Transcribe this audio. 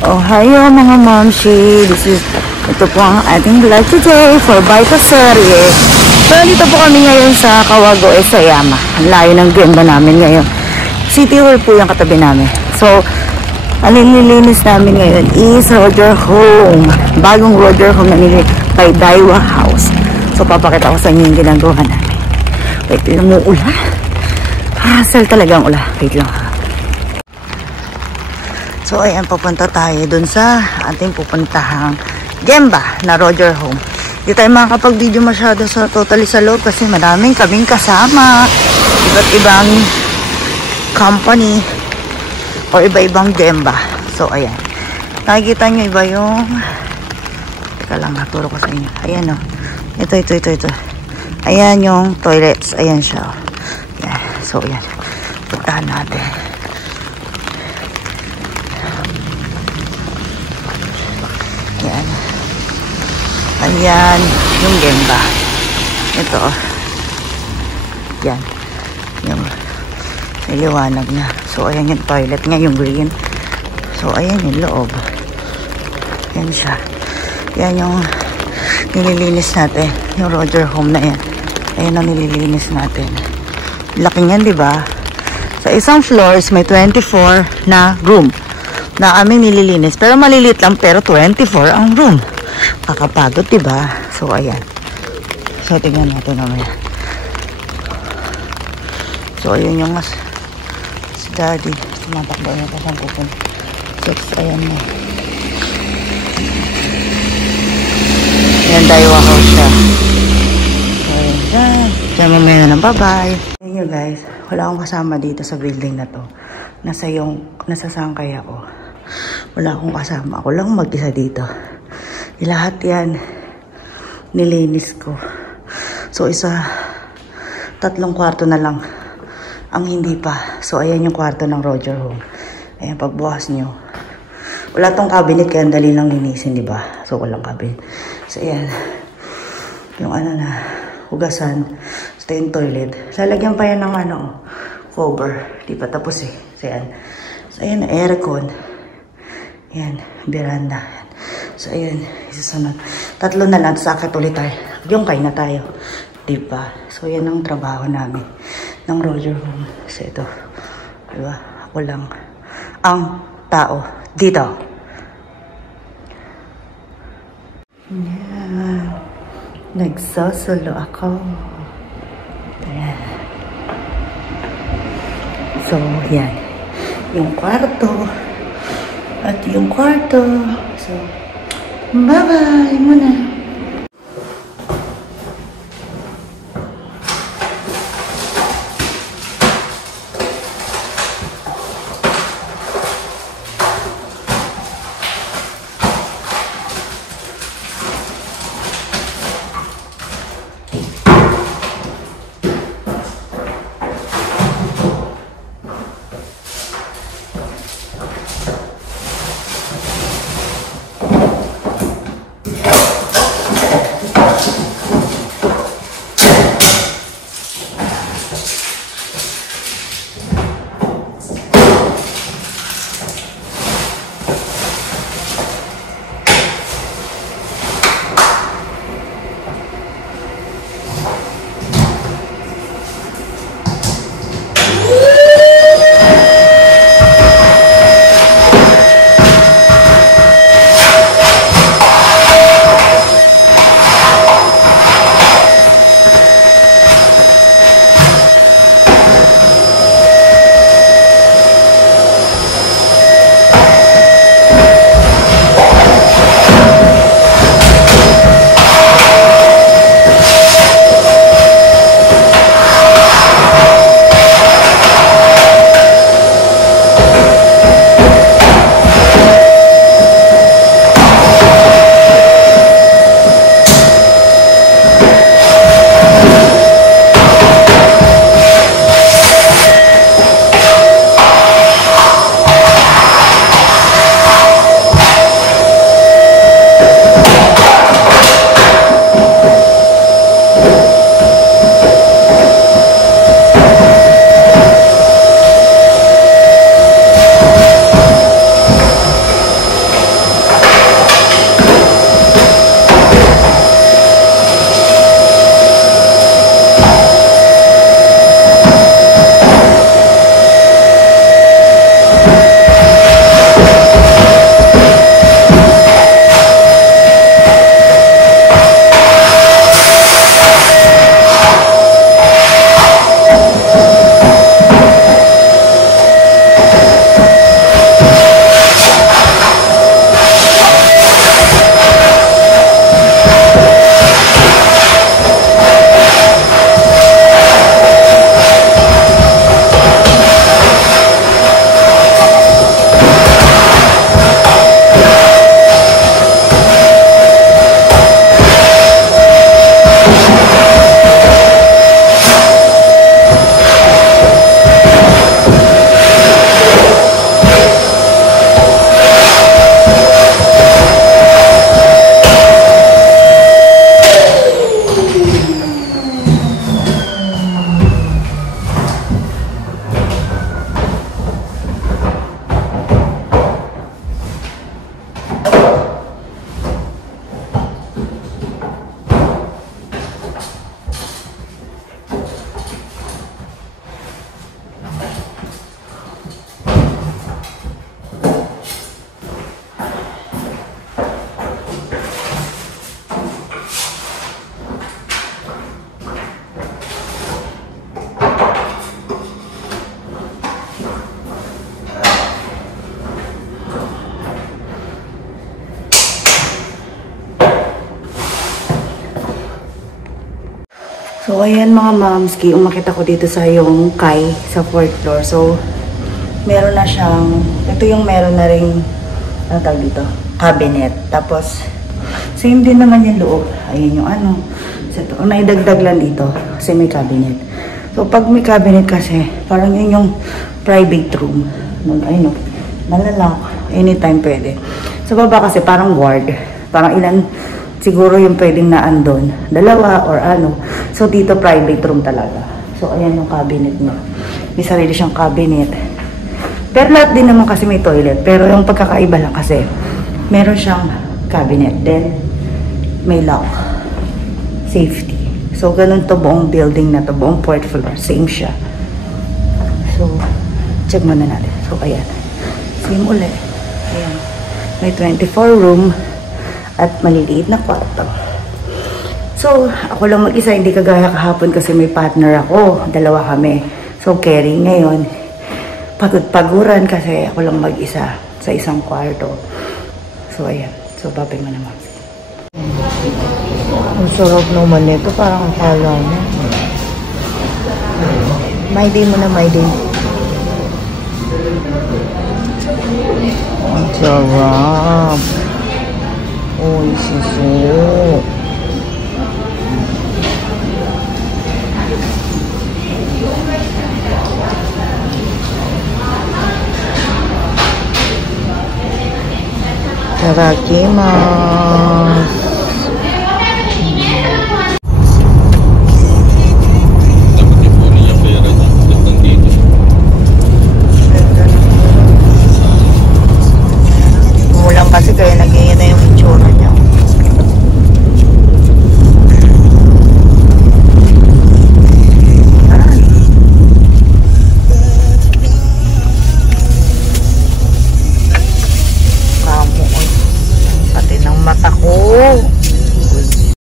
Oh, hayo mga momshi. Ito po ang ating vlog today for Baita Serye. So, dito po kami ngayon sa Kawagoe, Sayama. Ang layo ng gemba namin ngayon. City Hall po yung katabi namin. So, ang nililinis namin ngayon is Roger Home. Bagong Roger Home na nililinis by Daiwa House. So, papakita ko sa inyo yung ginagawa namin. Wait lang mo ula. Hassle talaga ang ula. Wait lang ha. So, ayan, papunta tayo dun sa ating pupuntahang gemba na Roger Home. Hindi tayo makakapag-video masyado sa totally sa loob kasi maraming kaming kasama. Iba't ibang company o iba-ibang gemba. So, ayan. Nakikita nyo iba yung... Teka lang, maturo ko sa inyo. Ayan o. Ito. Ayan yung toilets. Ayan siya. Ayan. So, ayan. Puntahan natin. Ayan. Ayan yung gemba. Ito. Yan. Yung liwanag na. So, ayan yung toilet nga, yung green. So, ayan yung loob. Yan siya. Yan yung nililinis natin. Yung Roger Home na yan. Ayan ang nililinis natin. Laki yan, di ba? Sa isang floors, may 24 na room na aming nililinis. Pero malilit lang, pero 24 ang room. Kakapagod, diba? So, ayan. So, tingnan natin naman. So, ayun yung si Daddy. Tumatakbo na kasang kupon. 6, ayan na. Ayan, Daiwa House siya. So, ayan. Diyan mamaya na ng bye-bye. Ayan nyo guys, wala akong kasama dito sa building na to. Nasa sangkay ako. Wala akong kasama. Ako lang mag-isa dito. Lahat yan nilinis ko. So, 3 kwarto na lang ang hindi pa. So, ayan yung kwarto ng Roger Home. Ayan, pagbukas nyo. Wala tong cabinet kaya dali lang linisin, di ba? So, walang cabinet. So, ayan. Yung na, hugasan. So, yung toilet. Lalagyan pa yan ng cover. Di pa tapos eh. So, ayan. So, ayan, aircon. Ayan, veranda. So, ayun, isusunod. 3 na lang, sakit ulit tayo. Yung kain na tayo. Diba? So, yan ang trabaho namin ng Roger Home. So, ito. Diba? Ako lang ang tao dito. Yan. Nagsosolo ako. Ayan. So, yan. Yung kwarto. At yung kwarto. So, bye-bye muna. So, ayan mga mamski, umakit ako dito sa yung Kai sa 4th floor. So, meron na siyang, ito yung meron na rin, ano tawag dito? Cabinet. Tapos, same din naman yung loob. Ayan yung ano. So, ito, naidagdag lang dito kasi may cabinet. So, pag may cabinet kasi, parang yun yung private room. Ayun, malalak. Anytime pwede. Sa baba kasi parang ward. Parang ilan siguro yung pwedeng naan doon. 2 or ano. So, dito private room talaga. So, ayan yung cabinet niya. May sarili siyang cabinet. Pero lahat din naman kasi may toilet. Pero yung pagkakaiba lang kasi, meron siyang cabinet. Then, may lock. Safety. So, ganun to buong building na to. Buong 4th floor. Same siya. So, check muna natin. So, ayan. Same ulit. Ayan. May 24 room at maliliit na kwarto. So, ako lang mag-isa. Hindi kagaya kahapon kasi may partner ako. 2 kami. So, caring ngayon. Pagod-paguran kasi ako lang mag-isa sa isang kwarto. So, ayan. So, babay mo naman. Ang sarap naman nito. Parang akala mo. My day mo na, my day. Ang sarap. Uy, suso. Itadakimasu. Umulang kasi kaya naging na yung itsura niya. Mata ko.